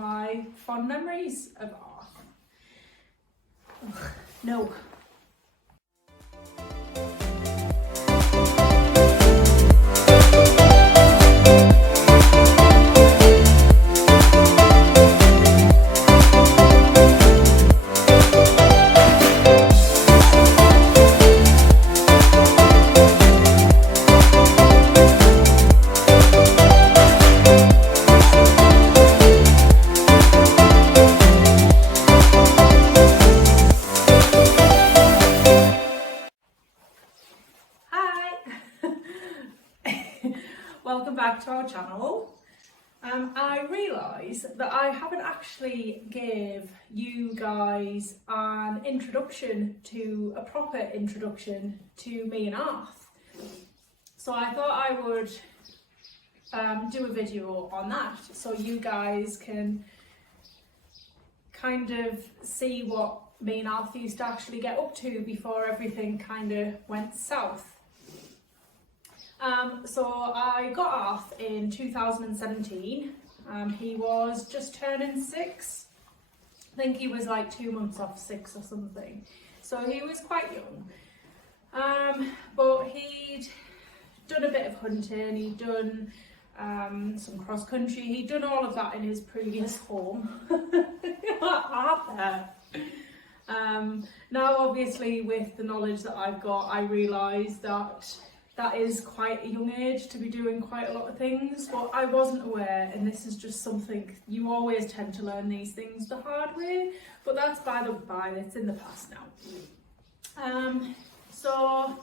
my fond memories of Arth. Ugh, no. Welcome back to our channel. I realise that I haven't actually gave you guys an introduction to a proper introduction to me and Arth. So I thought I would do a video on that so you guys can kind of see what me and Arth used to actually get up to before everything kind of went south. So I got Arth in 2017. He was just turning 6. I think he was like 2 months off 6 or something. So he was quite young. But he'd done a bit of hunting, he'd done some cross country, he'd done all of that in his previous home. Now obviously with the knowledge that I've got, I realise that that is quite a young age to be doing quite a lot of things, but I wasn't aware, and this is just something, you always tend to learn these things the hard way, but that's by the by, it's in the past now. So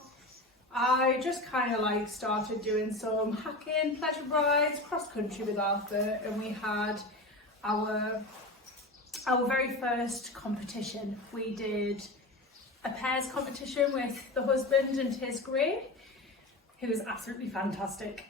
I just kind of like started doing some hacking, pleasure rides, cross country with Arthur, and we had our very first competition. We did a pairs competition with the husband and his grey, who was absolutely fantastic.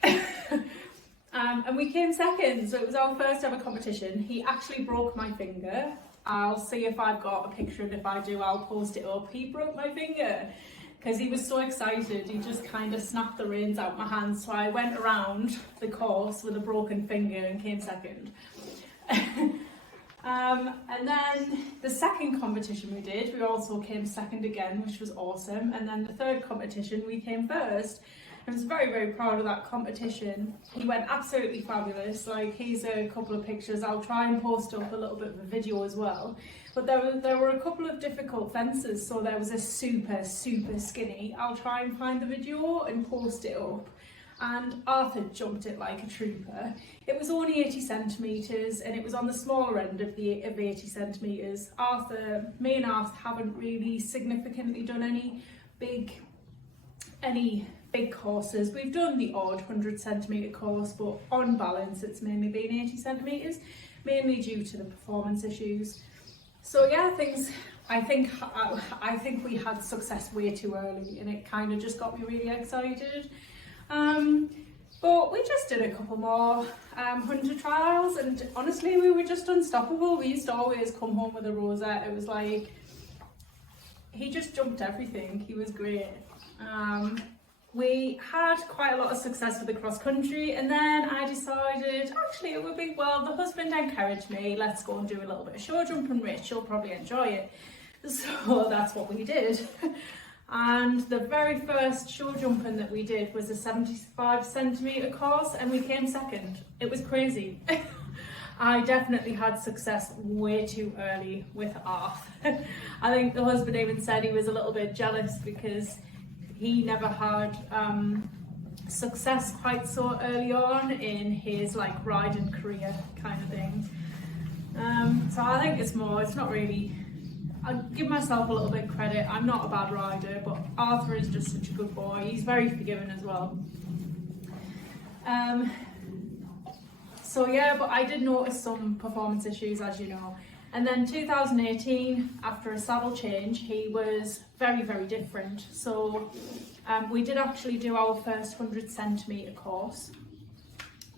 And we came second, so it was our first ever competition. He actually broke my finger. I'll see if I've got a picture, and if I do, I'll post it up. He broke my finger because he was so excited. He just kind of snapped the reins out my hands, so I went around the course with a broken finger and came second. And then the second competition we did, we also came second again, which was awesome. And then the third competition, we came first. I was very, very proud of that competition. He went absolutely fabulous. Like, here's a couple of pictures. I'll try and post up a little bit of a video as well. But there were a couple of difficult fences. So there was a super, super skinny. I'll try and find the video and post it up. And Arthur jumped it like a trooper. It was only 80 centimetres and it was on the smaller end of 80 centimetres. Me and Arthur haven't really significantly done any big courses. We've done the odd 100 centimetre course, but on balance it's mainly been 80 centimetres, mainly due to the performance issues. So yeah, I think we had success way too early, and it kind of just got me really excited. But we just did a couple more hunter trials, and honestly we were just unstoppable. We used to always come home with a rosette. It was like, he just jumped everything. He was great. We had quite a lot of success with the cross country, and then I decided actually it would be, well, the husband encouraged me, let's go and do a little bit of show jumping, Rich, you'll probably enjoy it. So that's what we did. And the very first show jumping that we did was a 75 centimetre course, and we came second. It was crazy. I definitely had success way too early with Arth. I think the husband even said he was a little bit jealous because he never had success quite so early on in his like riding career kind of thing. So I think it's not really, I give myself a little bit of credit. I'm not a bad rider, but Arthur is just such a good boy. He's very forgiving as well. So yeah, but I did notice some performance issues, as you know. And then 2018, after a saddle change, he was very, very different. So we did actually do our first 100 centimetre course,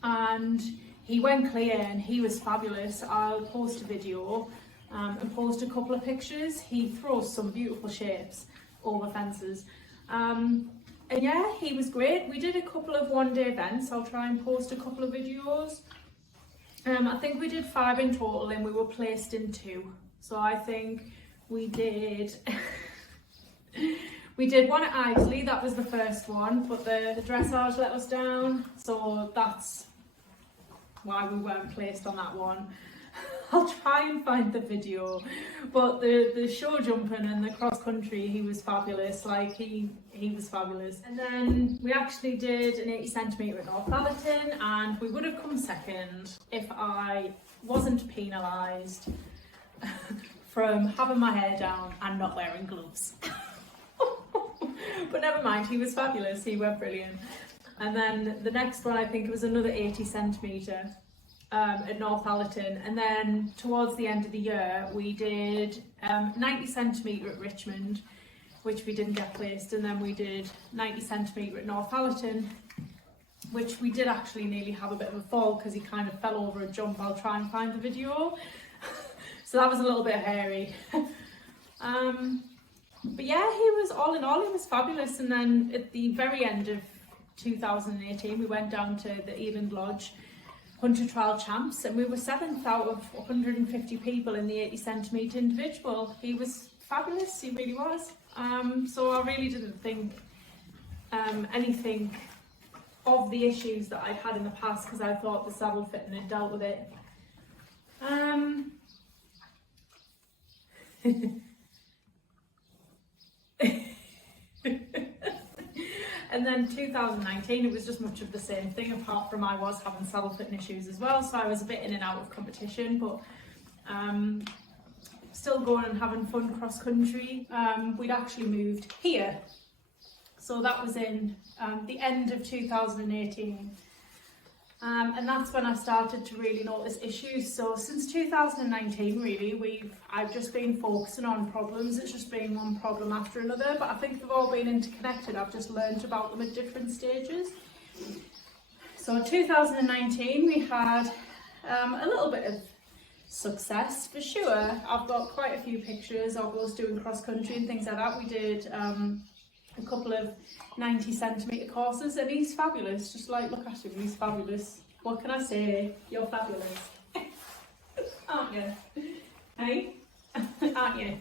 and he went clear and he was fabulous. I'll post a video and post a couple of pictures. He throws some beautiful shapes over fences. And yeah, he was great. We did a couple of one-day events. I'll try and post a couple of videos. I think we did 5 in total and we were placed in 2. So I think we did we did one at Isley, that was the first one, but the dressage let us down, so that's why we weren't placed on that one. I'll try and find the video, but the show jumping and the cross country, he was fabulous. Like he was fabulous. And then we actually did an 80 centimetre at Northallerton, and we would have come second if I wasn't penalised from having my hair down and not wearing gloves. But never mind, he was fabulous. He went brilliant. And then the next one, I think it was another 80 centimetre. At Northallerton, and then towards the end of the year we did 90 centimetre at Richmond, which we didn't get placed, and then we did 90 centimetre at Northallerton, which we did actually nearly have a bit of a fall because he kind of fell over a jump. I'll try and find the video. So that was a little bit hairy. But yeah, he was, all in all, he was fabulous. And then at the very end of 2018 we went down to the Eland Lodge Hunter Trial Champs, and we were 7th out of 150 people in the 80 centimetre individual. He was fabulous, he really was. So I really didn't think anything of the issues that I'd had in the past, because I thought the saddle fit and it dealt with it. And then 2019, it was just much of the same thing, apart from I was having saddle fitting issues as well, so I was a bit in and out of competition, but still going and having fun cross country. We'd actually moved here, so that was in the end of 2018. And that's when I started to really notice issues. So since 2019, really, I've just been focusing on problems. It's just been one problem after another, but I think they've all been interconnected. I've just learned about them at different stages. So 2019, we had a little bit of success for sure. I've got quite a few pictures of us doing cross country and things like that. We did a couple of 90 centimetre courses, and he's fabulous. Just like, look at him, he's fabulous. What can I say? You're fabulous. Aren't you? Hey? Aren't you?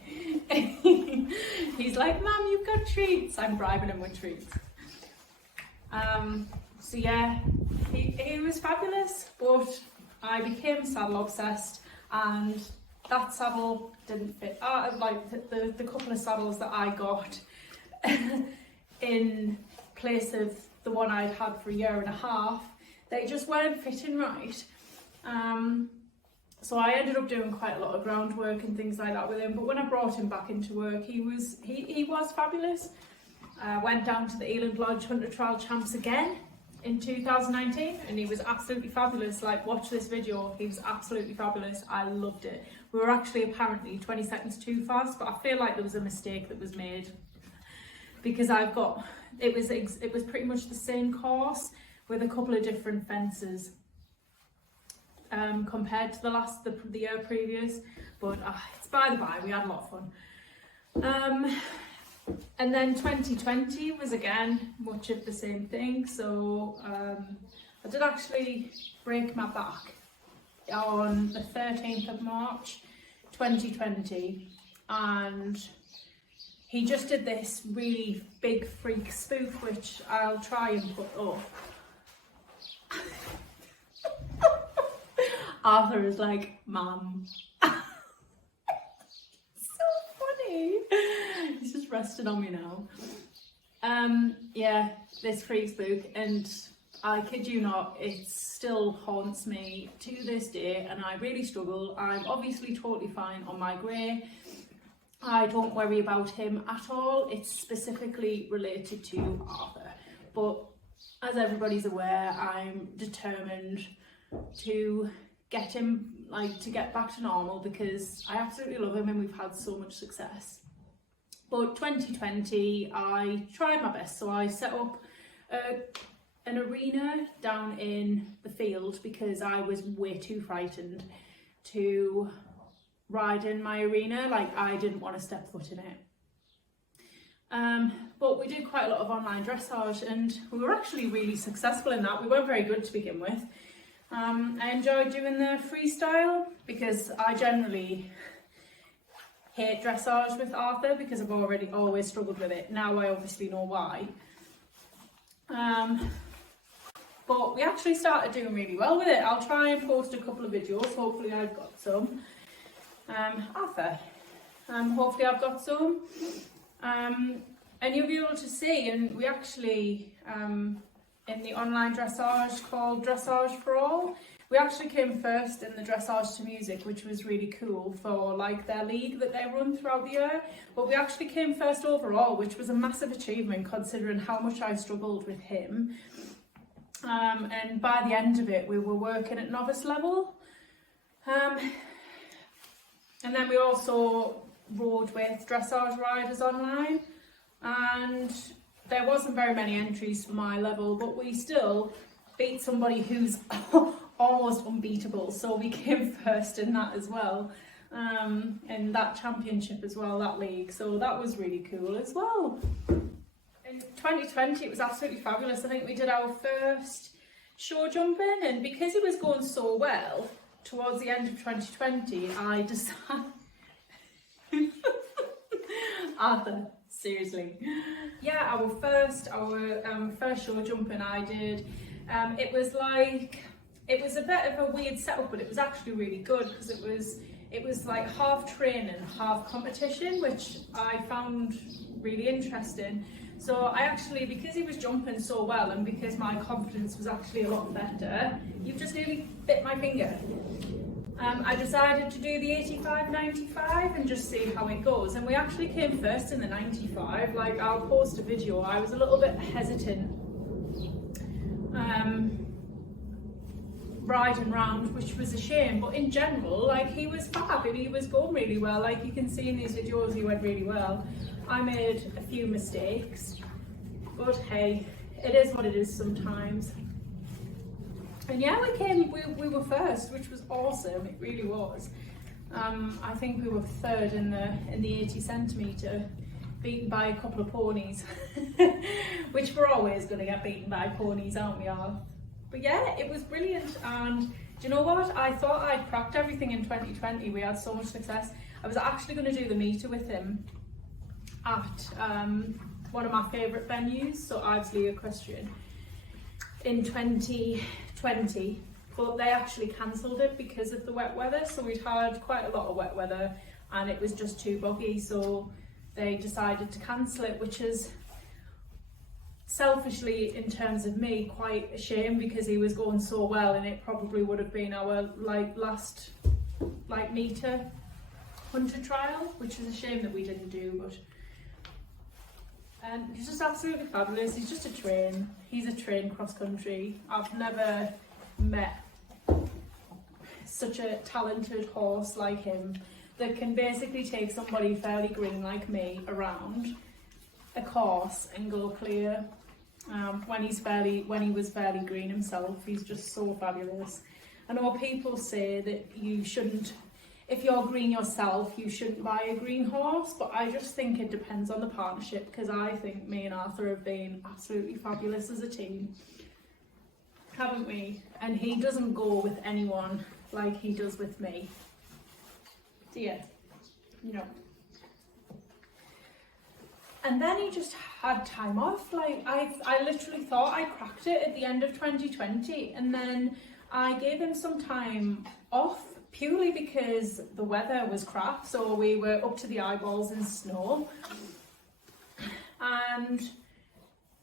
He's like, Mum, you've got treats. I'm bribing him with treats. So yeah, he was fabulous, but I became saddle obsessed, and that saddle didn't fit. Like the couple of saddles that I got in place of the one I'd had for a year and a half, they just weren't fitting right. So I ended up doing quite a lot of groundwork and things like that with him, but when I brought him back into work, he was fabulous. Went down to the Eland Lodge Hunter Trial Champs again in 2019, and he was absolutely fabulous. Like, watch this video, he was absolutely fabulous. I loved it. We were actually apparently 20 seconds too fast, but I feel like there was a mistake that was made, because it was pretty much the same course with a couple of different fences compared to the year previous, but it's by the by, we had a lot of fun. And then 2020 was again much of the same thing. So I did actually break my back on the 13th of March 2020, and he just did this really big freak spoof, which I'll try and put up. Arthur is like, Mum. So funny. He's just resting on me now. Yeah, this freak spook, and I kid you not, it still haunts me to this day, and I really struggle. I'm obviously totally fine on my grey. I don't worry about him at all. It's specifically related to Arthur. But as everybody's aware, I'm determined to get him, to get back to normal, because I absolutely love him and we've had so much success. But 2020, I tried my best. So I set up an arena down in the field, because I was way too frightened to ride in my arena. Like, I didn't want to step foot in it. But we did quite a lot of online dressage, and we were actually really successful in that. We weren't very good to begin with, I enjoyed doing the freestyle because I generally hate dressage with Arthur because I've always struggled with it. Now I obviously know why. But we actually started doing really well with it. I'll try and post a couple of videos. Hopefully I've got some. Arthur. Hopefully I've got some. And you'll be able to see, and we actually, in the online dressage called Dressage for All, we actually came first in the dressage to music, which was really cool for like their league that they run throughout the year. But we actually came first overall, which was a massive achievement considering how much I struggled with him. And by the end of it, we were working at novice level. And then we also rode with dressage riders online, and there wasn't very many entries for my level, but we still beat somebody who's almost unbeatable, so we came first in that as well, in that championship as well, that league, so that was really cool as well. In 2020 it was absolutely fabulous. I think we did our first show jumping, and because it was going so well towards the end of 2020, I decided Arthur, seriously. Yeah, our first show jumping I did, it was a bit of a weird setup, but it was actually really good because it was like half training, half competition, which I found really interesting. So I actually, because he was jumping so well and because my confidence was actually a lot better, you've just nearly bit my finger. I decided to do the 85-95 and just see how it goes, and we actually came first in the 95. Like, I'll post a video. I was a little bit hesitant riding round, which was a shame, but in general, like, he was fab and he was going really well. Like, you can see in these videos he went really well. I made a few mistakes, but hey, it is what it is sometimes. And yeah, we were first, which was awesome. It really was. I think we were third in the 80 centimetre, beaten by a couple of ponies, which we're always going to get beaten by ponies, aren't we all? But yeah, it was brilliant. And do you know what? I thought I'd cracked everything in 2020. We had so much success. I was actually going to do the meter with him at one of my favourite venues, so Ivesley Equestrian, in 2020, but they actually cancelled it because of the wet weather. So we'd had quite a lot of wet weather and it was just too boggy, so they decided to cancel it, which is selfishly, in terms of me, quite a shame because he was going so well and it probably would have been our last meter hunter trial, which is a shame that we didn't do. But and he's just absolutely fabulous. He's just a train. He's a train cross country. I've never met such a talented horse like him that can basically take somebody fairly green like me around a course and go clear. When he was fairly green himself, he's just so fabulous. I know people say that you shouldn't, if you're green yourself, you shouldn't buy a green horse, but I just think it depends on the partnership, because I think me and Arthur have been absolutely fabulous as a team, haven't we? And he doesn't go with anyone like he does with me. Do you? No. And then he just had time off. Like, I literally thought I cracked it at the end of 2020, and then I gave him some time off purely because the weather was crap, so we were up to the eyeballs in snow, and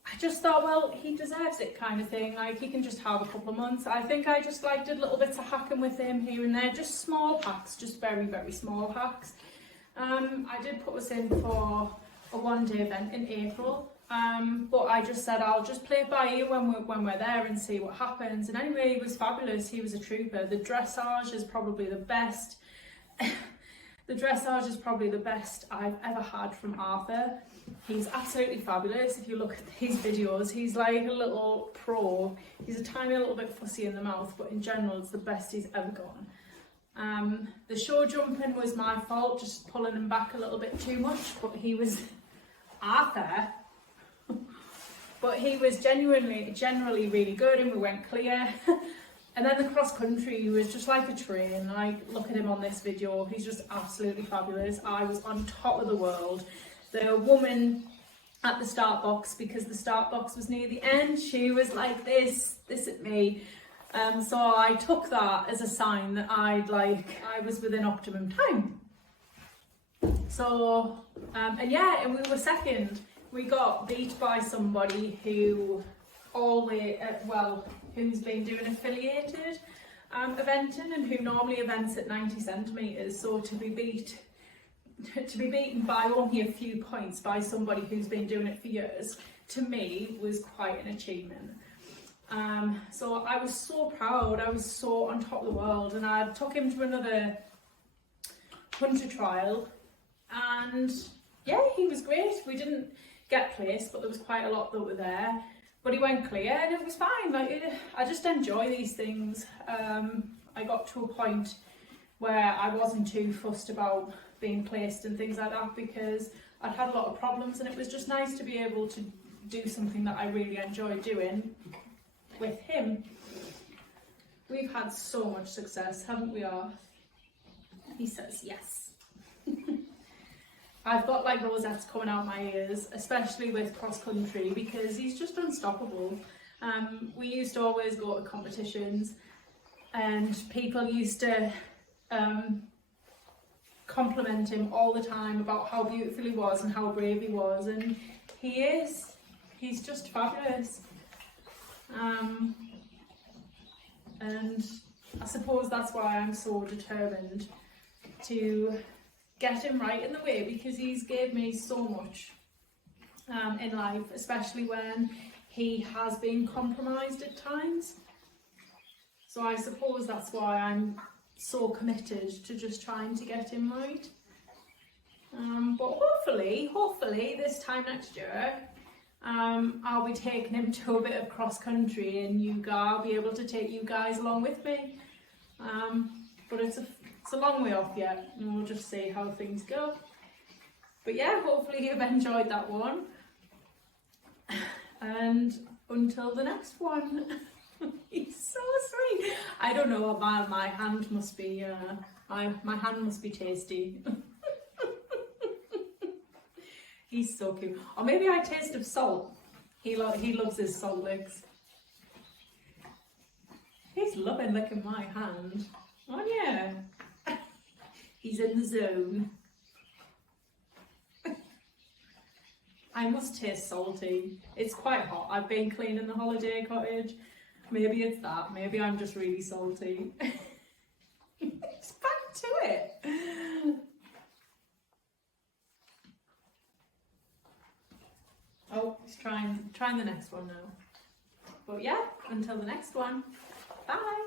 I just thought, well, he deserves it, kind of thing. Like, he can just have a couple of months. I think I just did little bits of hacking with him here and there, just small hacks, just very, very small hacks. I did put us in for a one-day event in April, but I just said I'll just play it by ear when we're there and see what happens. And anyway, he was fabulous. He was a trooper. The dressage is probably the best. The dressage is probably the best I've ever had from Arthur. He's absolutely fabulous. If you look at these videos, he's like a little pro. He's a tiny little bit fussy in the mouth, but in general, it's the best he's ever gone. The show jumping was my fault, just pulling him back a little bit too much, but he was Arthur. But he was generally really good, and we went clear. And then the cross country was just like a train. Like, look at him on this video, he's just absolutely fabulous. I was on top of the world. The woman at the start box, because the start box was near the end, she was like this at me. So I took that as a sign that I was within optimum time. So, and yeah, and we were second. We got beat by somebody who who's been doing affiliated eventing, and who normally events at 90 centimetres. So to be beaten by only a few points by somebody who's been doing it for years, to me was quite an achievement. So I was so proud, I was so on top of the world, and I took him to another hunter trial, and yeah, he was great. We didn't get placed, but there was quite a lot that were there. But he went clear and it was fine. I just enjoy these things. I got to a point where I wasn't too fussed about being placed and things like that, because I'd had a lot of problems, and it was just nice to be able to do something that I really enjoy doing with him. We've had so much success, haven't we, Arth? He says yes. I've got like rosettes coming out my ears, especially with cross country, because he's just unstoppable. We used to always go to competitions, and people used to compliment him all the time about how beautiful he was and how brave he was, and he's just fabulous. And I suppose that's why I'm so determined to get him right in the way, because he's gave me so much in life, especially when he has been compromised at times. So I suppose that's why I'm so committed to just trying to get him right. But hopefully this time next year, I'll be taking him to a bit of cross country, and I'll be able to take you guys along with me. But it's a long way off yet, and we'll just see how things go. But yeah, hopefully you've enjoyed that one. And until the next one. He's so sweet. I don't know, my hand must be my hand must be tasty. He's so cute. Or maybe I taste of salt. He loves his salt licks. He's loving licking my hand. Oh yeah. He's in the zone. I must taste salty. It's quite hot. I've been cleaning the holiday cottage. Maybe it's that. Maybe I'm just really salty. It's back to it. Oh, he's trying the next one now. But yeah, until the next one. Bye.